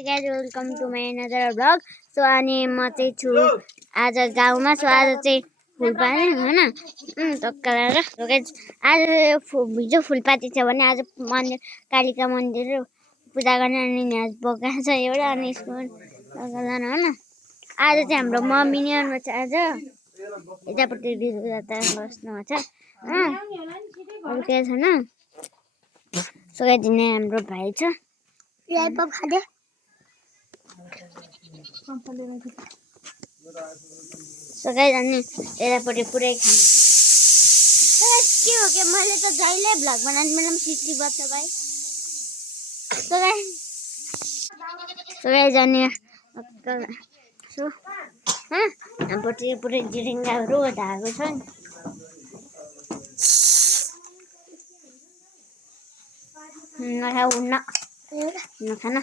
Hey guys, welcome to my another vlog. So अनि म चाहिँ छु आज गाउँमा छु आज चाहिँ फुलपाती हैन टक्कर सो गाइस आज हिजो फुलपाती छ भने आज मन्दिर कालिका मन्दिर पूजा गर्न अनि आज बोका छ एउटा अनि स्कुल लगाउन हैन आज चाहिँ हाम्रो मम्मी नि आउनु छ आज यतापट्टि दिदीता बस्नु छ अरु के छैन सो गाइस नि हाम्रो भाइ छ याइ पप खादे सो गाइस अनि यतापट्टि पुरै खानु के हो के मैले त जहिले भ्लग बनाउनु मलाई 60 वर्ष भाइ सो गाइस अनि सो यतापट्टि पुरै जिरिङ्गाहरू धागो छ नखाउन नखान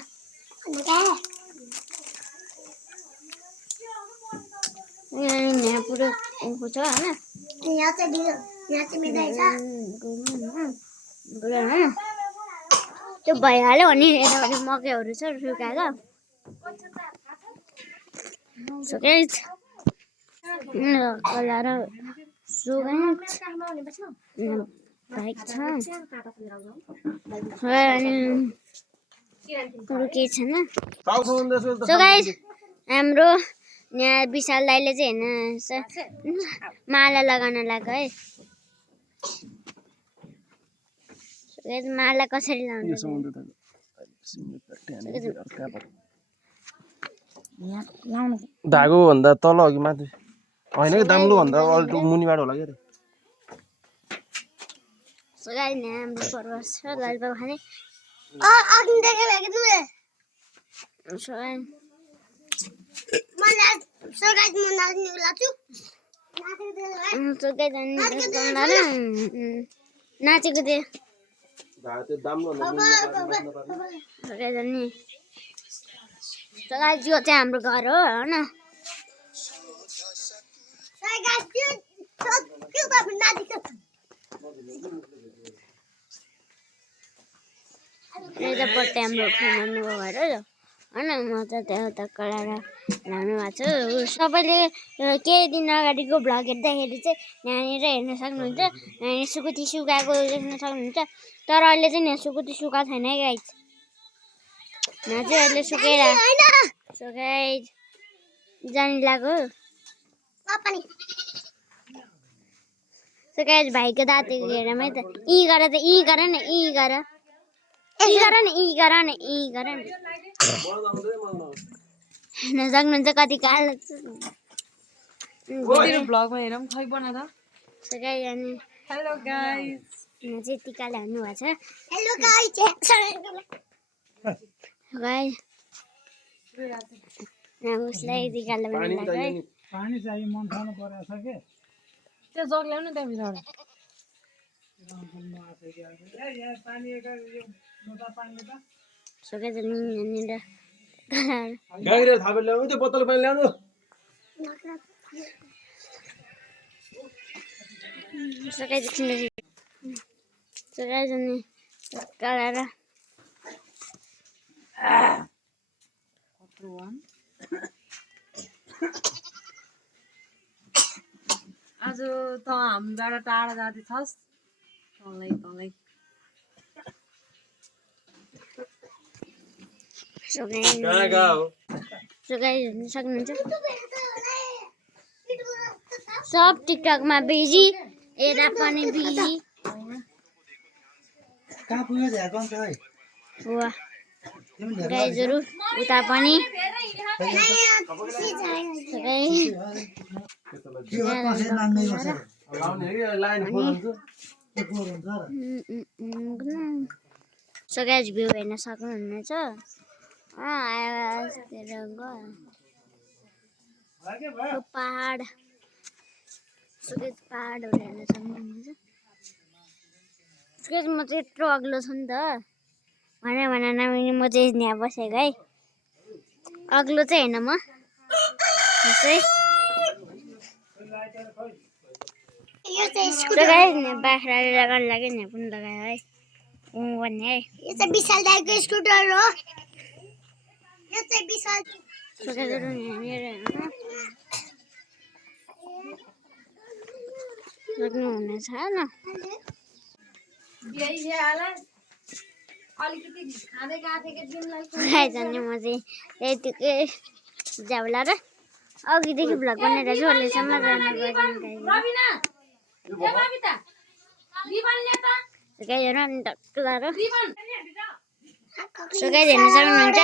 यहाँ पुरो उँभो छ हैन यहाँ चाहिँ मिठाई छ त्यो भइहाल्यो भने यतापट्टि मकैहरू छ सुकाएको सो गाइस कलर बाइक छ अनि अरु के छैन सो गाइस हाम्रो यहाँ विशाल दाइले चाहिँ हैन माला लगाउन लाग्यो है सो गाइस माला कसरी लगाउनु धागो भन्दा तल अघि माथि हैन कि दाम्लो भन्दा अल्टो मुनिबाट होला के रे सो गाइस यहाँ हाम्रो पर्वत छ लालबाबु खाने अघि देखे भएको तिमीले सो गाइस सो गाइस म नाच्नु लाग्छु सो गाइस नाचेको दे धागो दाम्लो भन्दा सो गाइस अनि सो गाइस यो चाहिँ हाम्रो घर हो हैन यतापट्टि हाम्रो खानु घर हो हैन म त त्यता कलाएर लानु भएको छु सबैले केही दिन अगाडिको भ्लग हेर्दाखेरि चाहिँ यहाँनिर हेर्न सक्नुहुन्छ यहाँ सुकुटी सुकाएको देख्न सक्नुहुन्छ तर अहिले चाहिँ यहाँ सुकुटी सुकाएको छैन है गाइस यहाँ चाहिँ अहिले सुकेर सो गाइस जानी लाग्यो सो गाइस भाइको दाँतेको घेरामै त यी गर न यी गर न हेर्न सक्नुहुन्छ कति कालो भ्लगमा हेरौँ खै बना त सो गाइस अनि हेलो गाइस यहाँ चाहिँ टिका ल्याउनु भएको छ हेलो गाइस गाइस यहाँ उसलाई टिका ल्याउनु लाग्यो है पानी चाहिए मन खानु पर्यो छ के त्यो जग ल्याउनु त्यहाँभित्र सो गाइस यहाँनिर गाईले थापेर ल्याउनु त्यो बोतल पानी ल्याउनु सो गाइस अनि कलर आज त हामीबाट टाढा जाँदै छस् तलै तलै सो गाइस हेर्न सक्नुहुन्छ सब टिकटकमा बिजी यता पनि बिजी कहाँ पुग्यो झ्या कम छ है वाह गाइजहरु उता पनि के हो कसै नाम्नै बसेर लाउने कि लाइन खोल्नु सो गाइस भ्यू हेर्न सक्नुहुनेछ आवाजतिर गयो पहाड सो गाइस पहाडहरू हेर्न सक्नुहुनेछ सो गाइस म चाहिँ यत्रो अग्लो छु नि त भने नमिनी म चाहिँ यहाँ बसेको है अग्लो चाहिँ हैन म यसै यो चाहिँ स्कुटर गाइस बाख्राले लगाउन लाग्यो नि पनि लगायो है भन्ने है यो चाहिँ विशाल दाइको स्कुटर हो गाइजहरु यहाँनिर हेर्नु सक्नुहुनेछ हैन गाइजहरु म चाहिँ यतिकै जाउला र अघिदेखि भ्लग बनाइरहेको छु अहिलेसम्म जानु गाइजहरु अनि टक्ला र सो गाइज हेर्न सक्नुहुन्छ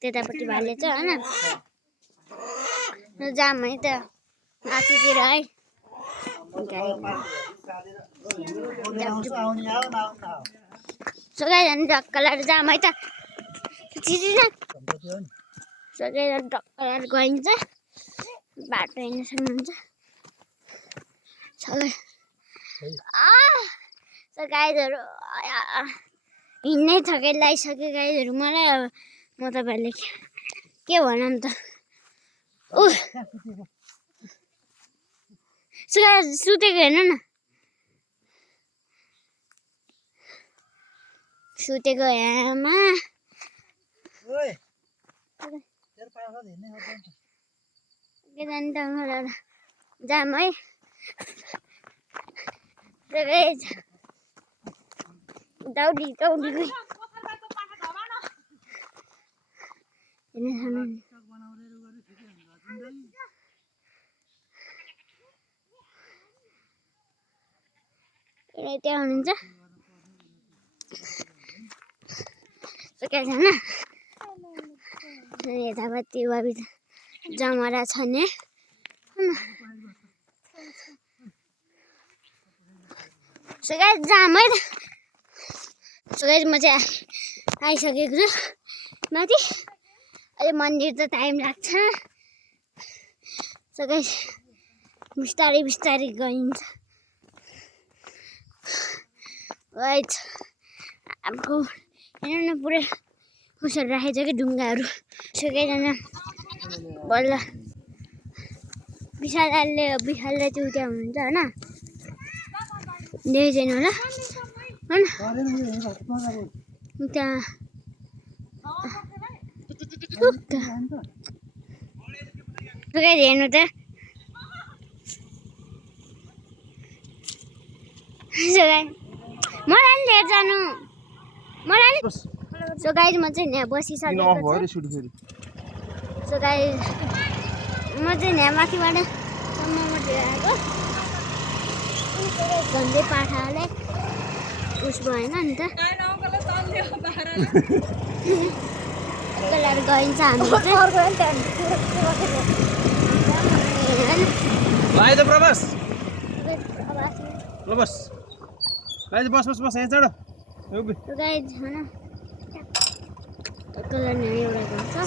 त्यतापट्टि भाले छ हैन जाम है त माथितिर है सो गाइज अनि ढक्कलाएर जाम है त सो गाइज ढक्कलाएर गइन्छ बाटो हेर्न सक्नुहुन्छ सो गाइजहरु हिँड्नै थकै लागिसक्यो गाइजहरु मलाई अब म तपाईहरुले के भनौँ त सो गाइज सुतेको हेर्नु न सुतेको यामा के जाने त जाम है दौडी गई त्यहाँ हुनुहुन्छ यतापट्टि जमरा छ नि सो गाइज जाम है सो गाइज म चाहिँ आइसकेको छु माथि अहिले मन्दिर त टाइम लाग्छ सो गाइज बिस्तारै बिस्तारै गइन्छ गाइज हाम्रो हेर्नु न पुरै खुसहरू राखेको छ कि ढुङ्गाहरू सो गाइज बल्ल विशालले चाहिँ उता हुनुहुन्छ होइन देख्दैन होला हैन त्यहाँ हेर्नु त मलाई लिएर जानु मलाई सो गाइज म चाहिँ यहाँ बसिसकेको छु सो गाइज म चाहिँ यहाँ माथिबाट सम्मबाट आएको झन्डै पाठाले उस भएन नि त गइन्छ हामी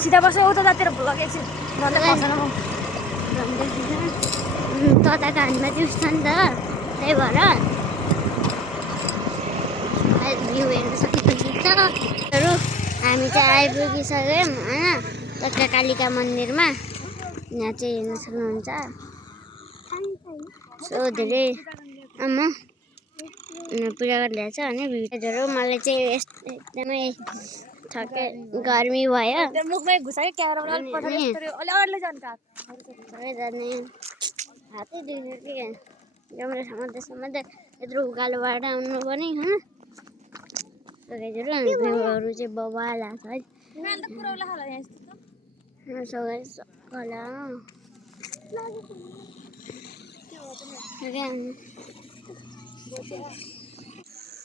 सिधा बस उता जातिर भ्लग एकछिन तताको हातमा चाहिँ उस छ नि त त्यही भएर भ्यू हेर्न सकिन्छ हामी चाहिँ आइपुगिसक्यौँ होइन तक्का कालिका मन्दिरमा यहाँ चाहिँ हेर्न सक्नुहुन्छ सो धेरै पूजा गरिरहेको छ अनि भिडियोहरू मलाई चाहिँ एकदमै ठक्कै गर्मी भयो मुखमै घुसायो क्यामेरा जाने हातै दुख्यो कि क्यामेरा समात्दै यत्रो उकालोबाट आउनु पनि होइन भ्यूहरू चाहिँ बवाल आएको है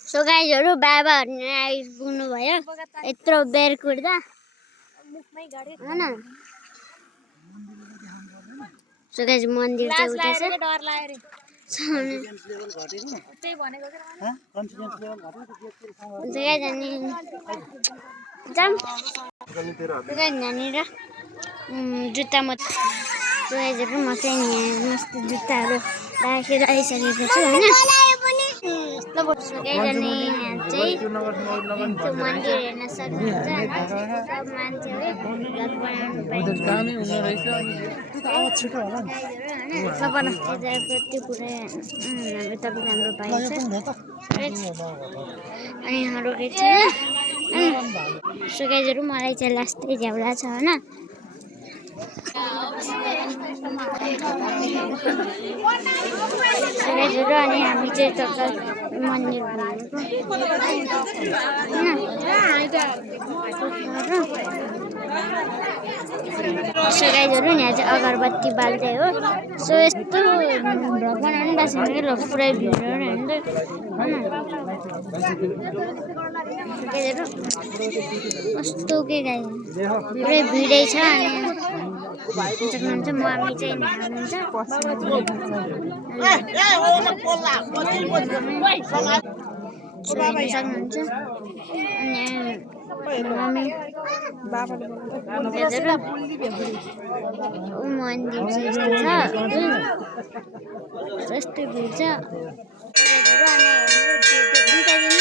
सो गाइजहरु बाबाहरू आइपुग्नु भयो यत्रो बेर कुर्दा हैन सो गाइज मन्दिर चाहिँ उता छ यहाँनिर जुत्ता म चाहिँ यहाँ मस्त जुत्ताहरू राखेर आइसकेको छु होइन यहाँ चाहिँ त्यो मन्दिर हेर्न सक्नुहुन्छ सब मान्छेहरू भ्लग बनाउनु त्यो कुरा तपाईँ हाम्रो भाइ छ अनि यहाँ रोकेको छ सो गाइजहरू मलाई चाहिँ लास्टै झ्याउ लाग्छ होइन सो गाइजहरू अनि हामी चाहिँ टक्कर मन्दिर सो गाइजहरू यहाँ चाहिँ अगरबत्ती बाल्दै हो सो यस्तो भ्लग बनाउनु भएको छैन कि लोक पुरै भिडियो हेर्दै गाइजहरू कस्तो के गाई पुरै भिडै छ अनि सक्नुहुन्छ मम्मी चाहिँ हुनुहुन्छ सक्नुहुन्छ अनि मम्मी मन्दिर चाहिँ यस्तो छ यस्तै भिड छ अनि दुईवटा दिन